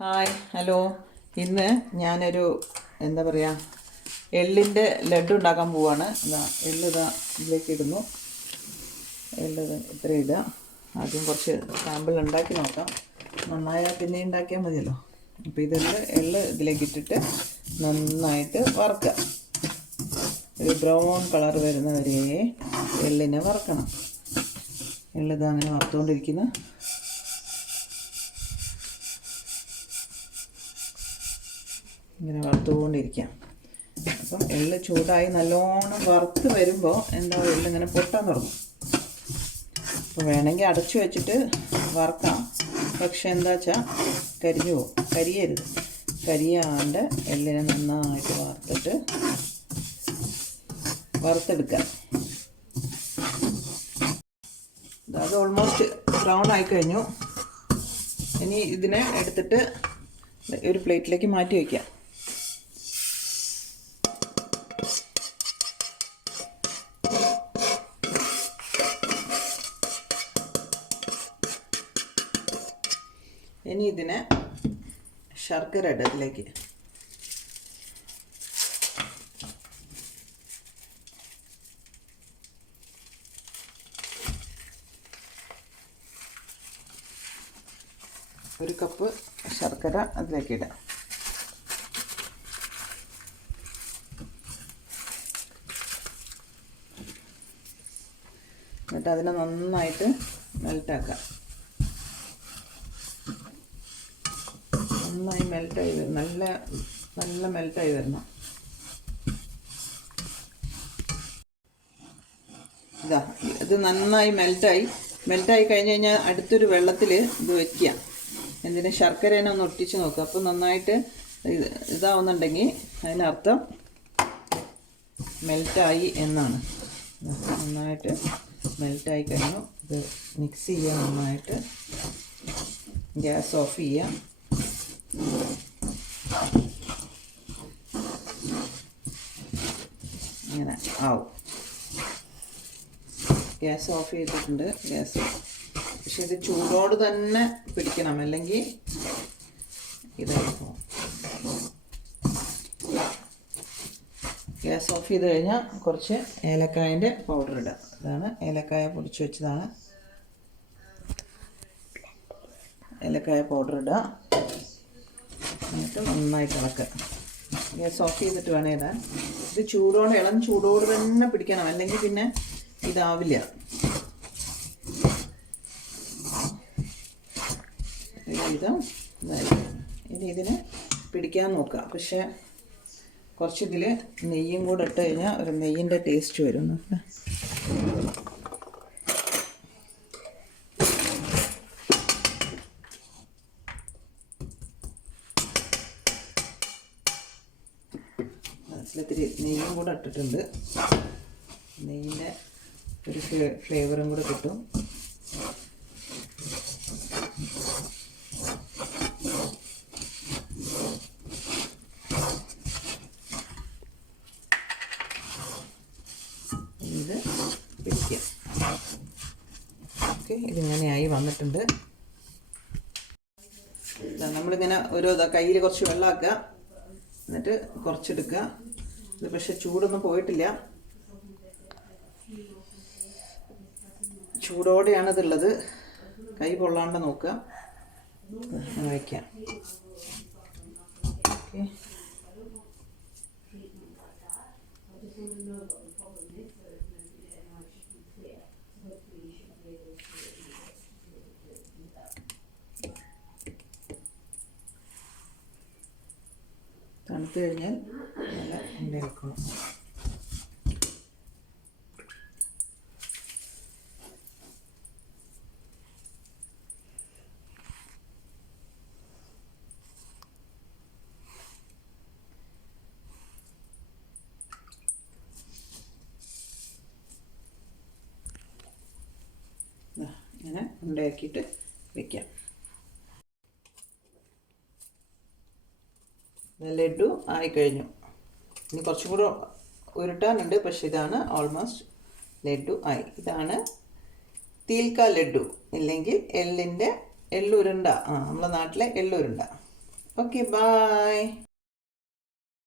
Hi hello. ഇന്ന് ഞാനൊരു എന്താ പറയുക എള്ളിൻ്റെ ലഡ്ഡു ഉണ്ടാക്കാൻ പോവാണ്. ഇതിലേക്ക് ഇടുന്നു. ഇത്ര ഇടുക. ആദ്യം കുറച്ച് സാമ്പിൾ ഉണ്ടാക്കി നോക്കാം. നന്നായാൽ പിന്നെ ഉണ്ടാക്കിയാൽ മതിയല്ലോ. അപ്പോൾ എള്ള് ഇതിലേക്ക് ഇട്ടിട്ട് നന്നായിട്ട് വറുക്കുക. ഒരു ബ്രൗൺ കളർ വരുന്നവരെ എള്ളിനെ വറുക്കണം. അങ്ങനെ വറുത്തുകൊണ്ടിരിക്കുന്നു. ഇങ്ങനെ വറുത്തുകൊണ്ടിരിക്കാം. അപ്പം എള്ള് ചൂടായി നല്ലോണം വറുത്ത് വരുമ്പോൾ എള്ളിങ്ങനെ പൊട്ടാൻ തുടങ്ങും. അപ്പോൾ വേണമെങ്കിൽ അടച്ചു വെച്ചിട്ട് വറുക്കാം. പക്ഷെ എന്താ വെച്ചാൽ കരിയരുത്. കരിയാണ്ട് എള്ളിനെ നന്നായിട്ട് വറുത്തെടുക്കാം. അത് ഓൾമോസ്റ്റ് ബ്രൗൺ ആയി കഴിഞ്ഞു. ഇനി ഇതിനെ എടുത്തിട്ട് ഒരു പ്ലേറ്റിലേക്ക് മാറ്റി വയ്ക്കാം. ഇനി ഇതിനെ ശർക്കര ഇടുക അതിലേക്ക്. ഒരു കപ്പ് ശർക്കര അതിലേക്ക് ഇടാം. എന്നിട്ട് അതിനെ നന്നായിട്ട് മെൽറ്റാക്കാം. നന്നായി മെൽറ്റായി വരും. നല്ല മെൽറ്റായി വരണം. ഇത് നന്നായി മെൽറ്റായി കഴിഞ്ഞ് കഴിഞ്ഞാൽ അടുത്തൊരു വെള്ളത്തിൽ ഇത് വയ്ക്കുക. എന്തിന് ശർക്കരേനെ ഒന്ന് ഒട്ടിച്ച് നോക്കുക. അപ്പോൾ നന്നായിട്ട് ഇതാവുന്നുണ്ടെങ്കിൽ അതിനർത്ഥം മെൽറ്റായി എന്നാണ്. നന്നായിട്ട് മെൽറ്റായി കഴിഞ്ഞു. ഇത് മിക്സ് ചെയ്യുക. നന്നായിട്ട് ഗ്യാസ് ഓഫ് ചെയ്യുക. ഇങ്ങനെ ആവും. ഗ്യാസ് ഓഫ് ചെയ്തിട്ടുണ്ട്. പക്ഷെ ഇത് ചൂടോട് തന്നെ പിടിക്കണം, അല്ലെങ്കിൽ ഇതായി പോകും. ഗ്യാസ് ഓഫ് ചെയ്ത് കഴിഞ്ഞാൽ കുറച്ച് ഏലക്കായൻ്റെ പൗഡർ ഇടുക. ഇതാണ് ഏലക്കായ പൊടിച്ച് വെച്ചതാണ്. ഏലക്കായ പൗഡർ ഇടുക. എന്നിട്ട് നന്നായിട്ട് ഇളക്കുക. ഗ്യാസ് ഓഫ് ചെയ്തിട്ട് വേണം ഇടാൻ. ഇത് ഇളം ചൂടോട് തന്നെ പിടിക്കണം, അല്ലെങ്കിൽ പിന്നെ ഇതാവില്ല. ഇനി ഇതിന് പിടിക്കാൻ നോക്കുക. പക്ഷെ കുറച്ചിതിൽ നെയ്യും കൂടെ ഇട്ട് കഴിഞ്ഞാൽ ഒരു നെയ്യിൻ്റെ ടേസ്റ്റ് വരും. അതിലിത്തിരി നെയ്യും കൂടെ ഇട്ടിട്ടുണ്ട്. നെയ്യിൻ്റെ ഒരു ഫ്ലേവറും കൂടെ കിട്ടും. ഇത് പിടിക്കുക. ഓക്കെ, ഇതിങ്ങനെയായി വന്നിട്ടുണ്ട്. നമ്മളിങ്ങനെ കയ്യിൽ കുറച്ച് വെള്ളമാക്കുക. എന്നിട്ട് കുറച്ചെടുക്കുക. ഇത് പക്ഷെ ചൂടൊന്നും പോയിട്ടില്ല. ചൂടോടെയാണ് ഇതുള്ളത്. കൈ പൊള്ളാണ്ട് നോക്കുക. വയ്ക്കാം. ഓക്കെ, തണുത്ത് കഴിഞ്ഞാൽ നല്ല ഉണ്ടായിരിക്കണം. ഇങ്ങനെ ഉണ്ടാക്കിയിട്ട് വയ്ക്കാം. ലഡ്ഡു ആയിക്കഴിഞ്ഞു. ഇനി കുറച്ചും കൂടെ ഉരുട്ടാനുണ്ട്. പക്ഷെ ഇതാണ് ഓൾമോസ്റ്റ് ലഡ്ഡു ആയി. ഇതാണ് തീൽക്ക ലഡ്ഡു, ഇല്ലെങ്കിൽ എള്ളുരുണ്ട. നമ്മുടെ നാട്ടിലെ എള്ളുരുണ്ട. Okay bye.